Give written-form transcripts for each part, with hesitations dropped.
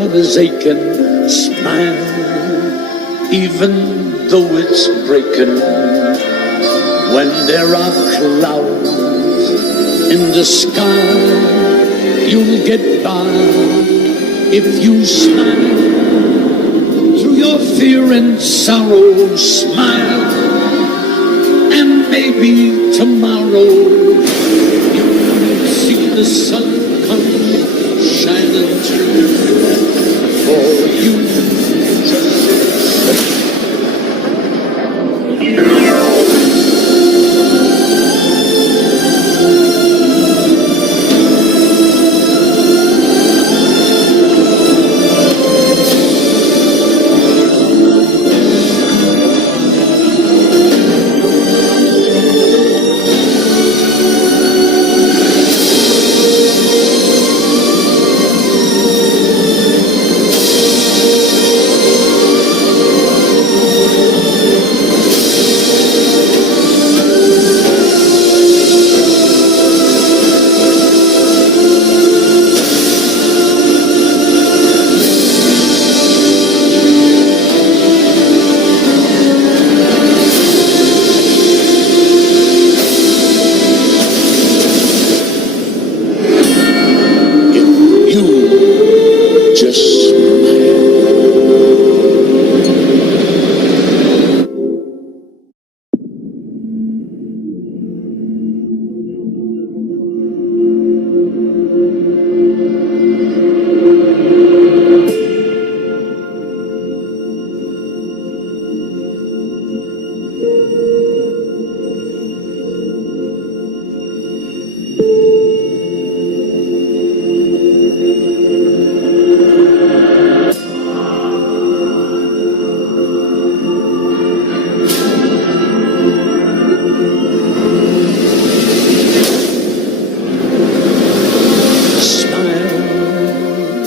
heart is aching, smile, even though it's breaking. When there are clouds in the sky, you'll get by if you smile. Through your fear and sorrow, smile, and maybe tomorrow you'll see the sun come shining through for you.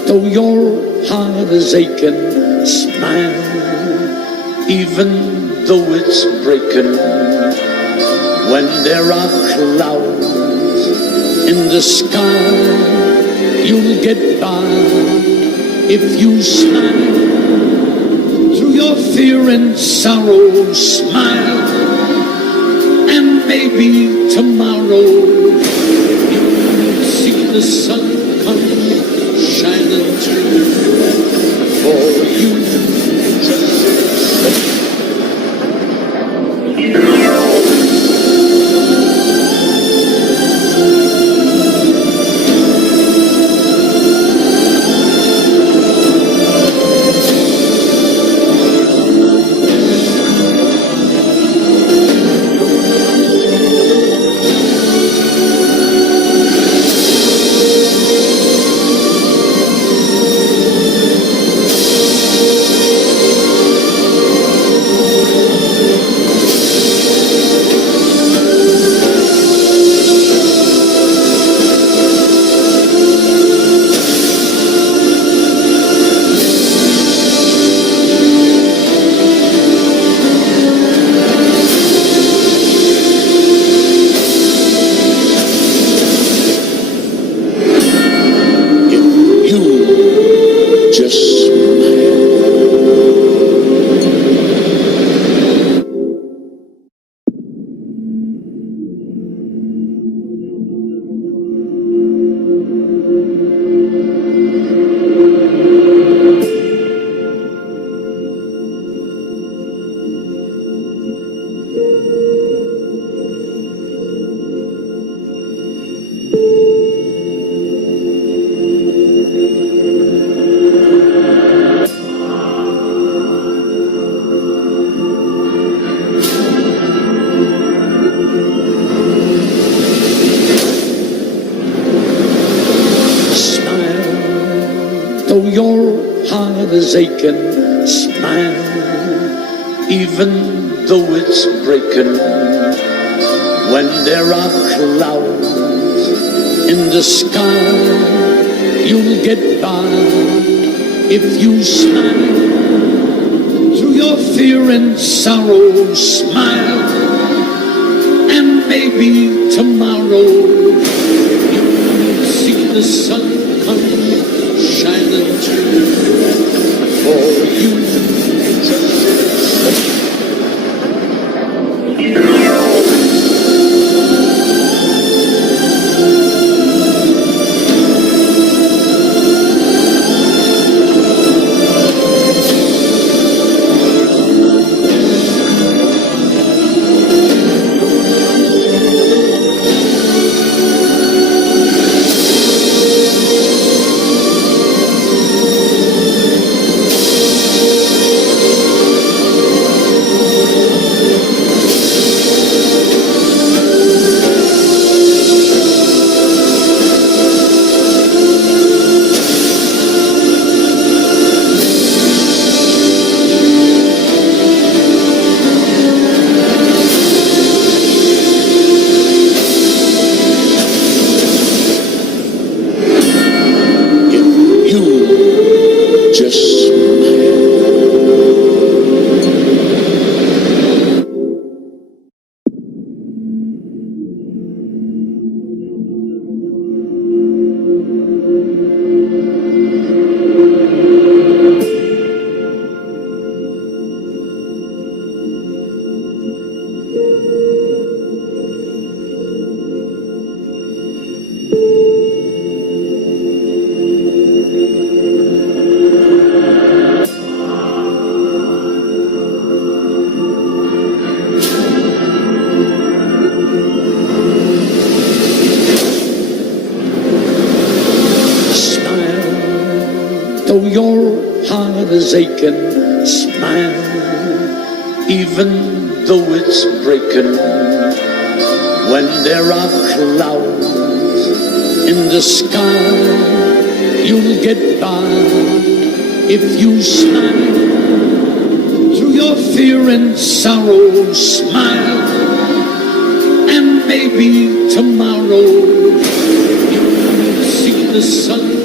Though your heart is aching, smile, even though it's breaking. When there are clouds in the sky, you'll get by if you smile. Through your fear and sorrow, smile, and maybe tomorrow you'll see the sun come shining through for you. Though your heart is aching, smile, even though it's breaking. When there are clouds in the sky, you'll get by if you smile. Through your fear and sorrow, smile, and maybe tomorrow you'll see the sun come shining through Though your heart is aching, smile, even though it's breaking. When there are clouds in the sky, you'll get by if you smile. Through your fear and sorrow, smile, and maybe tomorrow you'll see the sun